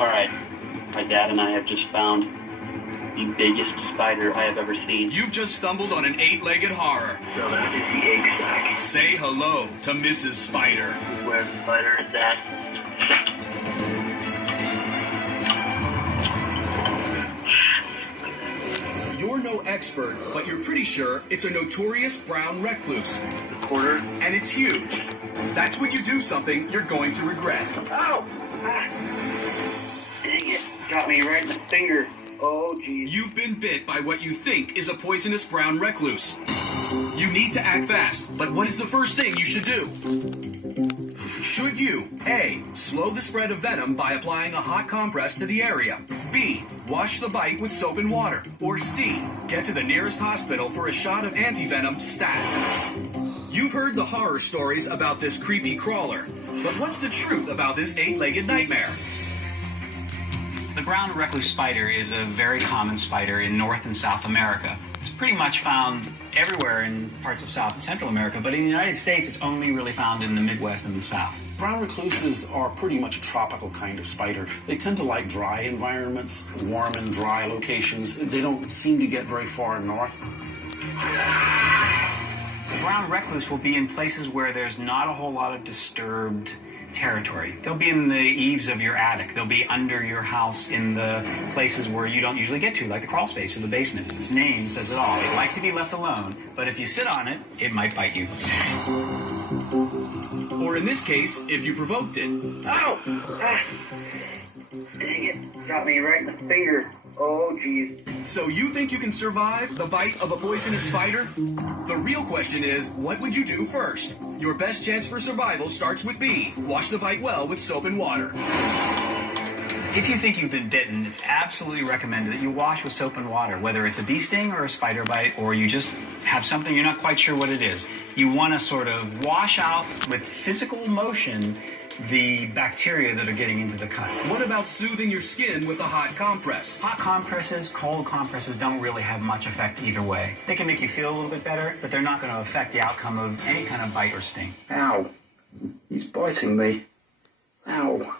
Alright, my dad and I have just found the biggest spider I have ever seen. You've just stumbled on an 8-legged horror. So that is the egg sac. Say hello to Mrs. Spider. This is where the spider is at. You're no expert, but you're pretty sure it's a notorious brown recluse. The quarter. And it's huge. That's when you do something you're going to regret. Ow! Ah. Dang it. Got me right in the finger. Oh, geez. You've been bit by what you think is a poisonous brown recluse. You need to act fast, but what is the first thing you should do? Should you, A, slow the spread of venom by applying a hot compress to the area, B, wash the bite with soap and water, or C, get to the nearest hospital for a shot of antivenom stat? You've heard the horror stories about this creepy crawler, but what's the truth about this 8-legged nightmare? The brown recluse spider is a very common spider in North and South America. It's pretty much found everywhere in parts of South and Central America, but in the United States it's only really found in the Midwest and the South. Brown recluses are pretty much a tropical kind of spider. They tend to like dry environments, warm and dry locations. They don't seem to get very far north. The brown recluse will be in places where there's not a whole lot of disturbed territory. They'll be in the eaves of your attic. They'll be under your house in the places where you don't usually get to, like the crawl space or the basement. Its name says it all. It likes to be left alone, but if you sit on it, it might bite you. Or in this case, if you provoked it. Ow! Ah. Dang it. Got me right in the finger. Oh, geez. So you think you can survive the bite of a poisonous spider? The real question is, what would you do first? Your best chance for survival starts with B. Wash the bite well with soap and water. If you think you've been bitten, it's absolutely recommended that you wash with soap and water, whether it's a bee sting or a spider bite, or you just have something you're not quite sure what it is. You want to sort of wash out with physical motion the bacteria that are getting into the cut. What about soothing your skin with a hot compress? Hot compresses, cold compresses don't really have much effect either way. They can make you feel a little bit better, but they're not going to affect the outcome of any kind of bite or sting. Ow. He's biting me. Ow.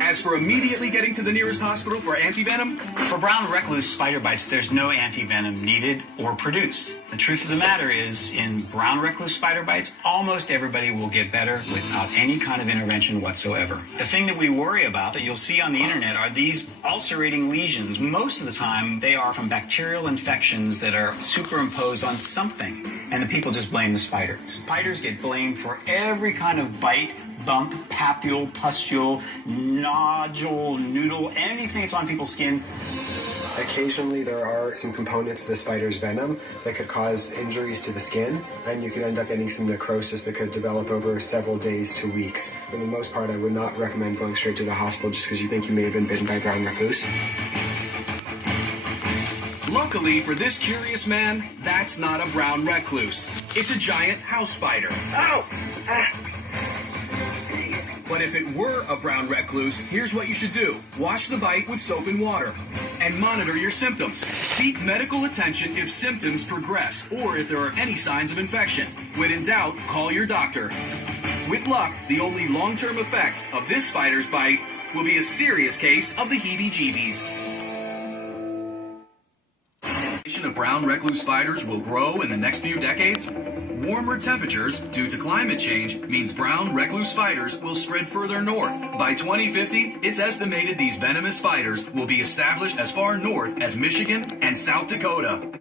As for immediately getting to the nearest hospital for antivenom, for brown recluse spider bites, there's no antivenom needed or produced. The truth of the matter is, in brown recluse spider bites, almost everybody will get better without any kind of intervention whatsoever. The thing that we worry about, that you'll see on the internet, are these ulcerating lesions. Most of the time, they are from bacterial infections that are superimposed on something, and the people just blame the spider. Spiders get blamed for every kind of bite, bump, papule, pustule, nodule, noodle, anything that's on people's skin. Occasionally there are some components of the spider's venom that could cause injuries to the skin, and you can end up getting some necrosis that could develop over several days to weeks. For the most part, I would not recommend going straight to the hospital just because you think you may have been bitten by brown recluse. Luckily for this curious man, that's not a brown recluse. It's a giant house spider. Ow! Ah. But if it were a brown recluse, here's what you should do. Wash the bite with soap and water. And monitor your symptoms. Seek medical attention if symptoms progress or if there are any signs of infection. When in doubt, call your doctor. With luck, the only long-term effect of this spider's bite will be a serious case of the heebie-jeebies. Of brown recluse spiders will grow in the next few decades. Warmer temperatures due to climate change means brown recluse spiders will spread further north. By 2050, it's estimated these venomous spiders will be established as far north as Michigan and South Dakota.